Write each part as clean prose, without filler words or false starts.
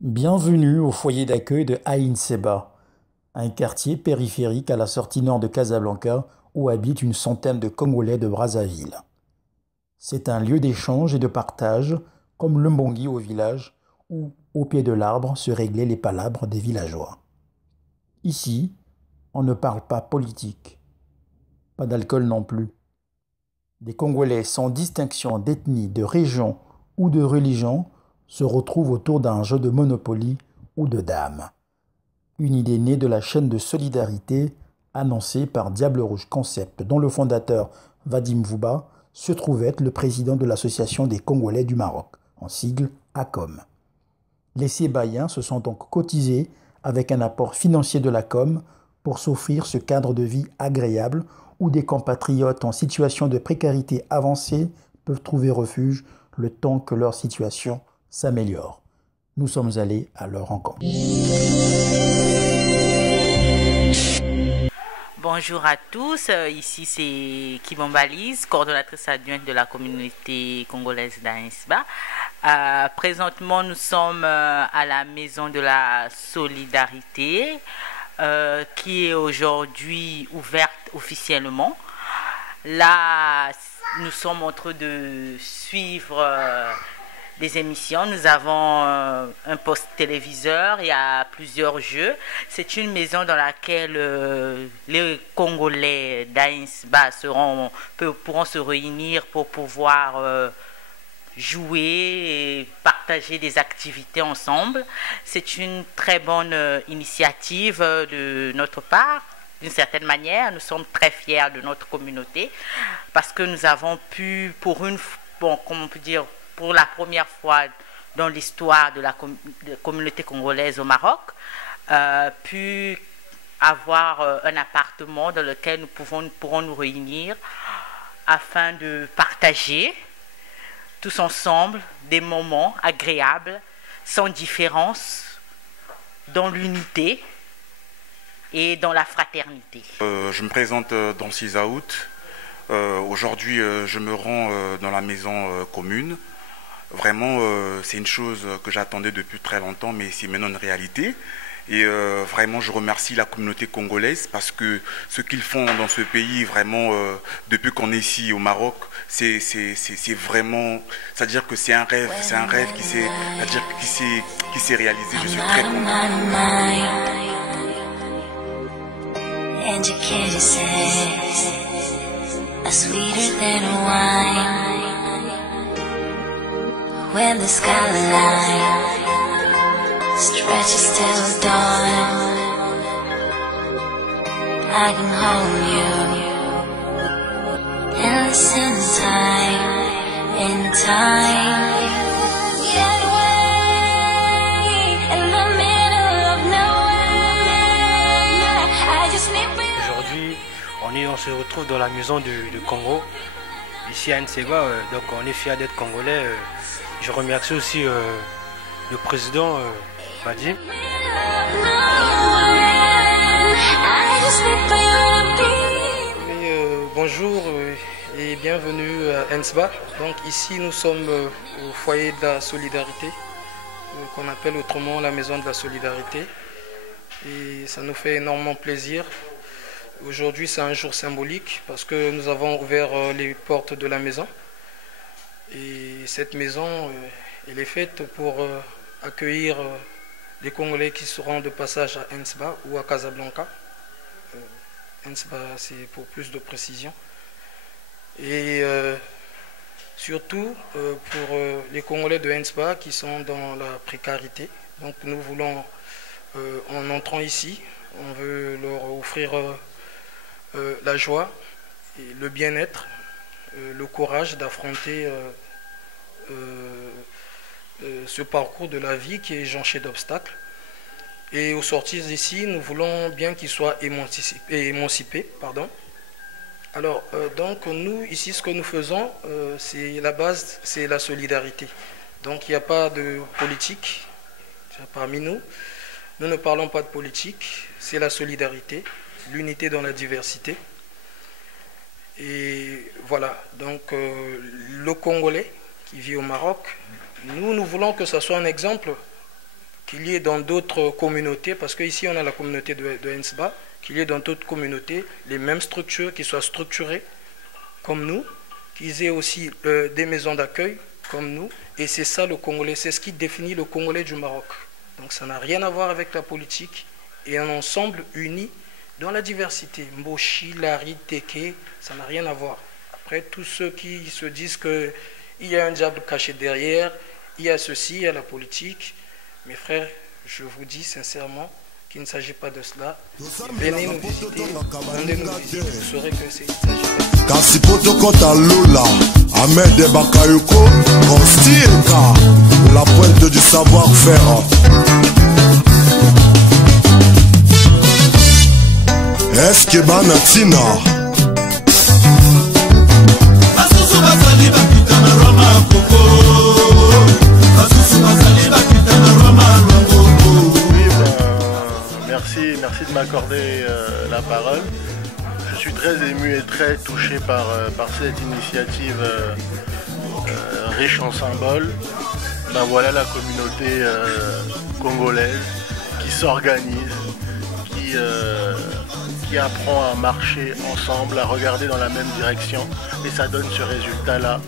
Bienvenue au foyer d'accueil de Ain Seba, un quartier périphérique à la sortie nord de Casablanca où habitent une centaine de Congolais de Brazzaville. C'est un lieu d'échange et de partage, comme le Mbongi au village, où, au pied de l'arbre, se réglaient les palabres des villageois. Ici, on ne parle pas politique, pas d'alcool non plus. Des Congolais sans distinction d'ethnie, de région ou de religion se retrouvent autour d'un jeu de Monopoly ou de dames. Une idée née de la chaîne de solidarité annoncée par Diable Rouge Concept, dont le fondateur Vadim Vouba se trouve être le président de l'Association des Congolais du Maroc, en sigle ACOM. Les Sébaïens se sont donc cotisés avec un apport financier de la com pour s'offrir ce cadre de vie agréable où des compatriotes en situation de précarité avancée peuvent trouver refuge le temps que leur situation s'améliore. Nous sommes allés à leur rencontre. Bonjour à tous, ici c'est Kibomba Lise, coordonnatrice adjointe de la communauté congolaise d'Aïnsba. Présentement, nous sommes à la Maison de la Solidarité, qui est aujourd'hui ouverte officiellement. Là, nous sommes en train de suivre des émissions. Nous avons un poste téléviseur, il y a plusieurs jeux. C'est une maison dans laquelle les Congolais d'Aïnsba pourront se réunir pour pouvoir jouer et partager des activités ensemble. C'est une très bonne initiative de notre part. D'une certaine manière, nous sommes très fiers de notre communauté parce que nous avons pu, pour la première fois dans l'histoire de la communauté congolaise au Maroc, pu avoir un appartement dans lequel nous pourrons nous réunir afin de partager tous ensemble des moments agréables, sans différence, dans l'unité et dans la fraternité. Je me présente dans 6 août. Aujourd'hui, je me rends dans la maison commune. Vraiment, c'est une chose que j'attendais depuis très longtemps, mais c'est maintenant une réalité. Et vraiment, je remercie la communauté congolaise parce que ce qu'ils font dans ce pays, vraiment, depuis qu'on est ici au Maroc, c'est vraiment, c'est-à-dire que c'est un rêve qui s'est réalisé. Je suis très content. When the skyline stretches till dawn, I can hold you and listen in time. Get away in the middle of nowhere. I just need you. Aujourd'hui, on se retrouve dans la maison du Congo, ici à Ain Seba, donc on est fiers d'être congolais. Je remercie aussi le président Vadim. Bonjour et bienvenue à Aïnsba. Donc ici nous sommes au foyer de la solidarité, qu'on appelle autrement la maison de la solidarité. Et ça nous fait énormément plaisir. Aujourd'hui c'est un jour symbolique parce que nous avons ouvert les portes de la maison. Et cette maison, elle est faite pour accueillir les Congolais qui seront de passage à Aïnsba ou à Casablanca. Aïnsba, c'est pour plus de précision. Et surtout pour les Congolais de Aïnsba qui sont dans la précarité. Donc nous voulons, en entrant ici, on veut leur offrir la joie et le bien-être, le courage d'affronter ce parcours de la vie qui est jonché d'obstacles. Et au sortir d'ici, nous voulons bien qu'ils soient émancipés. Alors, donc nous, ici, ce que nous faisons, c'est la base, c'est la solidarité. Donc, il n'y a pas de politique parmi nous. Nous ne parlons pas de politique, c'est la solidarité, l'unité dans la diversité. Et voilà, donc le Congolais qui vit au Maroc, nous voulons que ce soit un exemple qu'il y ait dans d'autres communautés, parce qu'ici on a la communauté de Ensba, qu'il y ait dans d'autres communautés les mêmes structures, qui soient structurées comme nous, qu'ils aient aussi des maisons d'accueil comme nous, et c'est ça le Congolais, c'est ce qui définit le Congolais du Maroc. Donc ça n'a rien à voir avec la politique, et un ensemble uni dans la diversité. Mboshi, Lari, Teke, ça n'a rien à voir. Après, tous ceux qui se disent qu'il y a un diable caché derrière, il y a ceci, il y a la politique. Mes frères, je vous dis sincèrement qu'il ne s'agit pas de cela. Venez nous visiter, venez nous visiter, vous saurez que c'est Kasipoto Kota Lola, Ahmed Bakayoko, Konstilka, la pointe du savoir-faire. Eskeba Natina. Merci de m'accorder la parole. Je suis très ému et très touché par cette initiative riche en symboles. Ben voilà la communauté congolaise qui s'organise, qui apprend à marcher ensemble, à regarder dans la même direction, et ça donne ce résultat-là.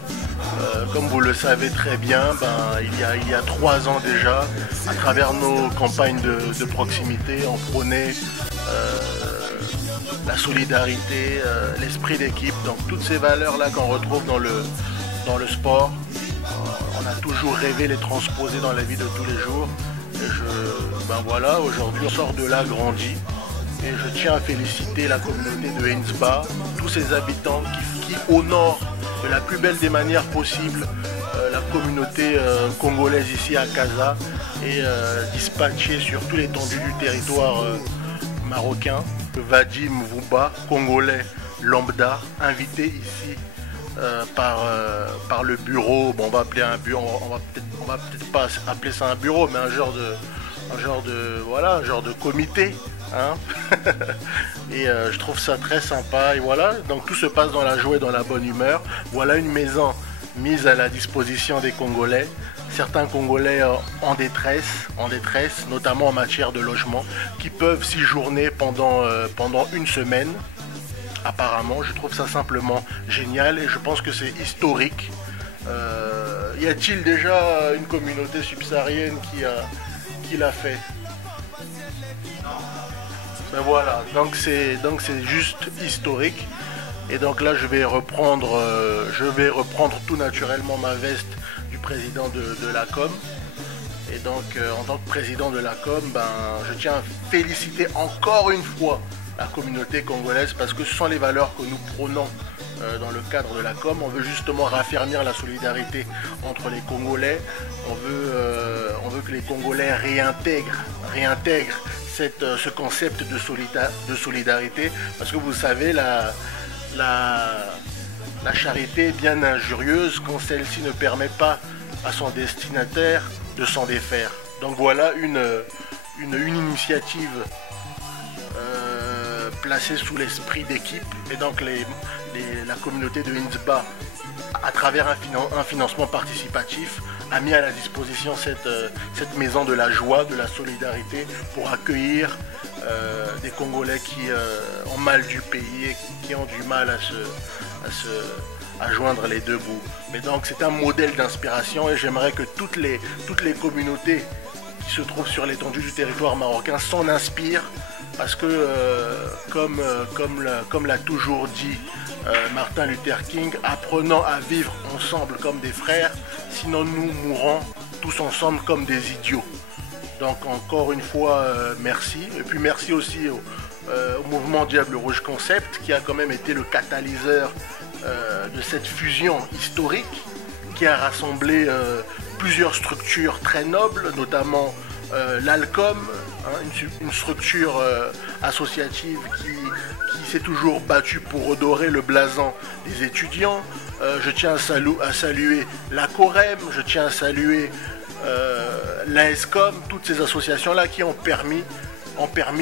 Comme vous le savez très bien, il y a 3 ans déjà, à travers nos campagnes de proximité, on prônait la solidarité, l'esprit d'équipe, donc toutes ces valeurs-là qu'on retrouve dans le sport, on a toujours rêvé les transposer dans la vie de tous les jours. Et voilà, aujourd'hui on sort de là grandi. Et je tiens à féliciter la communauté de Ensba, tous ses habitants qui honorent de la plus belle des manières possibles la communauté congolaise ici à Casa et dispatchée sur toute l'étendue du territoire marocain. Vadim Vouba, congolais lambda, invité ici par le bureau, bon, on va appeler un bureau, on va peut-être pas appeler ça un bureau, mais un genre de comité. Hein. Et je trouve ça très sympa, et voilà, donc tout se passe dans la joie et dans la bonne humeur. Voilà une maison mise à la disposition des Congolais, certains Congolais en détresse, notamment en matière de logement, qui peuvent séjourner pendant une semaine. Apparemment, je trouve ça simplement génial et je pense que c'est historique. Y a-t-il déjà une communauté subsaharienne qui l'a fait? Ben voilà, donc c'est juste historique. Et donc là, je vais reprendre tout naturellement ma veste du président de la com. Et donc, en tant que président de la com, je tiens à féliciter encore une fois la communauté congolaise parce que ce sont les valeurs que nous prônons dans le cadre de la com. On veut justement raffermir la solidarité entre les Congolais. On veut que les Congolais réintègrent ce concept de solidarité, parce que vous savez, la charité est bien injurieuse quand celle-ci ne permet pas à son destinataire de s'en défaire. Donc voilà une initiative placée sous l'esprit d'équipe, et donc la communauté de Ensba, à travers un financement participatif, a mis à la disposition cette maison de la joie, de la solidarité, pour accueillir des Congolais qui ont mal du pays et qui ont du mal à joindre les deux bouts. Mais donc c'est un modèle d'inspiration, et j'aimerais que toutes les communautés qui se trouvent sur l'étendue du territoire marocain s'en inspirent, parce que comme l'a toujours dit Martin Luther King, apprenons à vivre ensemble comme des frères, sinon nous mourrons tous ensemble comme des idiots. Donc encore une fois, merci. Et puis merci aussi au mouvement Diable Rouge Concept, qui a quand même été le catalyseur de cette fusion historique, qui a rassemblé plusieurs structures très nobles, notamment l'ALCOM, une structure associative qui s'est toujours battue pour redorer le blason des étudiants. Je tiens à saluer la COREM, je tiens à saluer l'AESCOM, toutes ces associations-là qui ont permis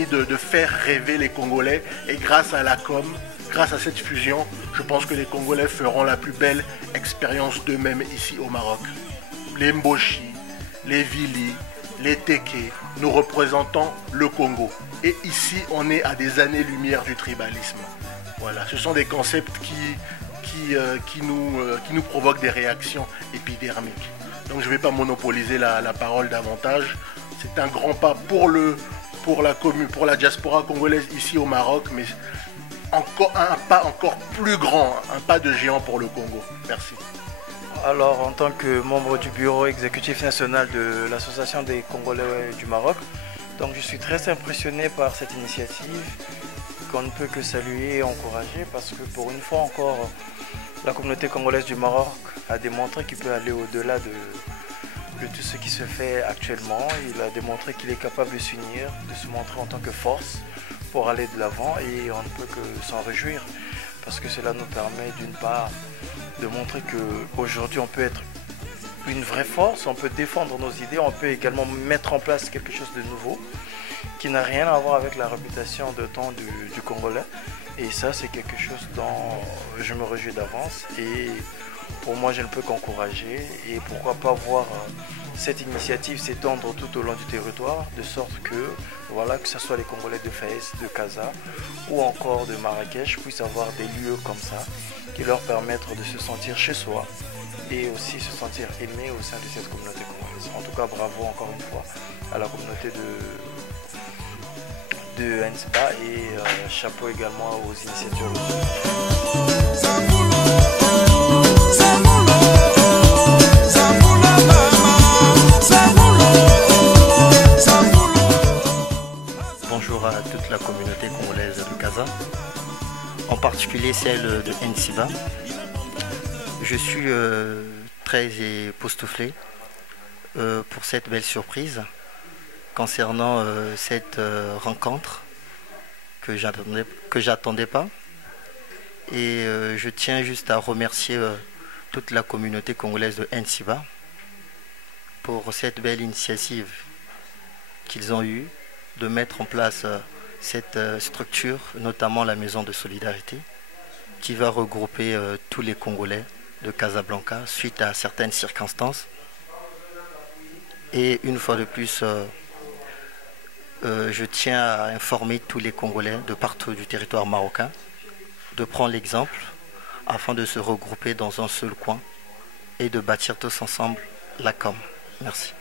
de faire rêver les Congolais. Et grâce à la com, grâce à cette fusion, je pense que les Congolais feront la plus belle expérience d'eux-mêmes ici au Maroc. Les Mboshi, les Vili, les Téké, nous représentons le Congo. Et ici, on est à des années-lumière du tribalisme. Voilà, ce sont des concepts qui nous provoquent des réactions épidermiques. Donc je ne vais pas monopoliser la parole davantage. C'est un grand pas pour la diaspora congolaise ici au Maroc, mais encore un pas encore plus grand, un pas de géant pour le Congo. Merci. Alors, en tant que membre du bureau exécutif national de l'Association des Congolais du Maroc, donc je suis très impressionné par cette initiative qu'on ne peut que saluer et encourager parce que pour une fois encore, la communauté congolaise du Maroc a démontré qu'il peut aller au-delà de tout ce qui se fait actuellement. Il a démontré qu'il est capable de s'unir, de se montrer en tant que force pour aller de l'avant et on ne peut que s'en réjouir parce que cela nous permet d'une part de montrer qu'aujourd'hui on peut être une vraie force, on peut défendre nos idées, on peut également mettre en place quelque chose de nouveau qui n'a rien à voir avec la réputation de temps du Congolais. Et ça, c'est quelque chose dont je me réjouis d'avance. Et pour moi, je ne peux qu'encourager. Et pourquoi pas voir cette initiative s'étendre tout au long du territoire, de sorte que, voilà, que ce soit les Congolais de Fès, de Casa ou encore de Marrakech puissent avoir des lieux comme ça qui leur permettent de se sentir chez soi et aussi se sentir aimé au sein de cette communauté congolaise. En tout cas, bravo encore une fois à la communauté de NSBA et chapeau également aux initiateurs. Bonjour à toute la communauté congolaise de Casa, en particulier celle de NSBA. Je suis très époustouflé pour cette belle surprise concernant cette rencontre que j'attendais pas. Et je tiens juste à remercier toute la communauté congolaise de NSBA pour cette belle initiative qu'ils ont eue de mettre en place cette structure, notamment la Maison de Solidarité, qui va regrouper tous les Congolais de Casablanca suite à certaines circonstances. Et une fois de plus, je tiens à informer tous les Congolais de partout du territoire marocain de prendre l'exemple afin de se regrouper dans un seul coin et de bâtir tous ensemble la COM. Merci.